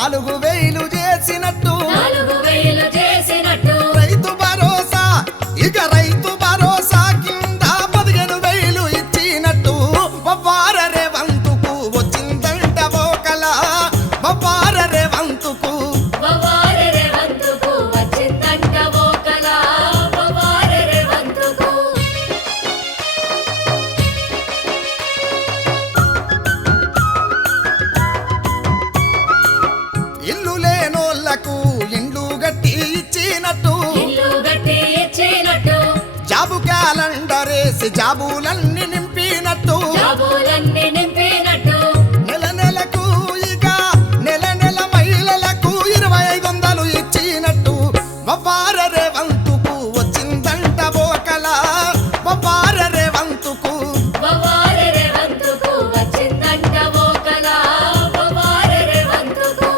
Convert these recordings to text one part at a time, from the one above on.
4000 చేసినట్టు 4000 చేసినట్టు రైతు భరోసా ఇక రైతు భరోసా కింద 15000 ఇచ్చినట్టు వవ్వార రేవంతుకు వచ్చిందంట ఓకల వవ్వార రేవంతుకు వవ్వార రేవంతుకు వచ్చిందంట ఓకల వవ్వార రేవంతుకు ఇల్లు లేనోళ్లకు ఇండ్లు గట్టి ఇచ్చినట్టు ఇల్లు గట్టి ఇచ్చినట్టు జాబు క్యాలెండర్ వేసి జాబులన్నీ నింపినట్టు జాబులన్నీ నింపినట్టు నెల నెలకు ఇక నెల నెల మహిళలకు 2500 ఇచ్చినట్టు వవ్వార రేవంతుకు వచ్చిందంట ఓకల వవ్వార రేవంతుకు వవ్వార రేవంతుకు వచ్చిందంట ఓకల వవ్వార రేవంతుకు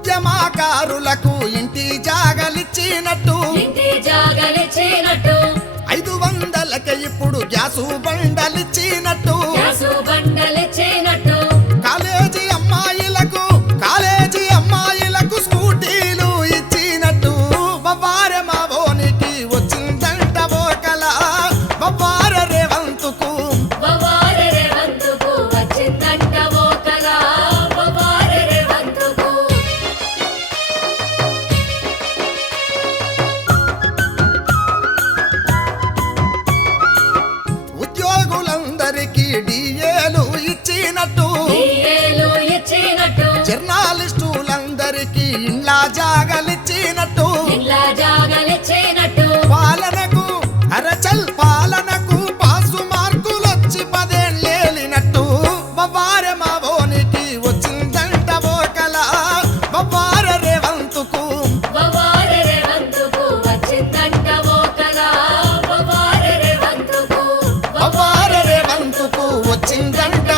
ఉద్యమకారులకు ఇంటి జాగలిచ్చినట్టు ఇంటి జాగలిచ్చినట్టు 500కి ఇప్పుడు గ్యాసు బండలిచ్చినట్టు గ్యాసు బండలిచ్చినట్టు కాలేజీ అమ్మాయిలకు స్కూటీలు ఇచ్చినట్టు వవ్వార మావోనికి వచ్చిందంట ఓకల వవ్వార రేవంతుకు వవ్వార రేవంతుకు వచ్చిందంట ఓకల వవ్వార రేవంతుకు ఉద్యోగులందరికీ డిఏలు ఇచ్చినట్టు డిఏలు ఇచ్చినట్టు జర్నలిస్టులందరికీ ఇండ్ల జాగలిచ్చినట్టు ఇల్లా జాగలిచ్చినట్టు పాలనకు అరచల్ పాలనకు పాసు మార్కులొచ్చి 10 ఏళ్ళేలినట్టు వవ్వార మావోనికి వచ్చిందంట ఓకల వవ్వార రేవంతుకు వవ్వార రేవంతుకు వచ్చిందంట ఓకల వవ్వార రేవంతుకు వవ్వార రేవంతుకు వచ్చిందంట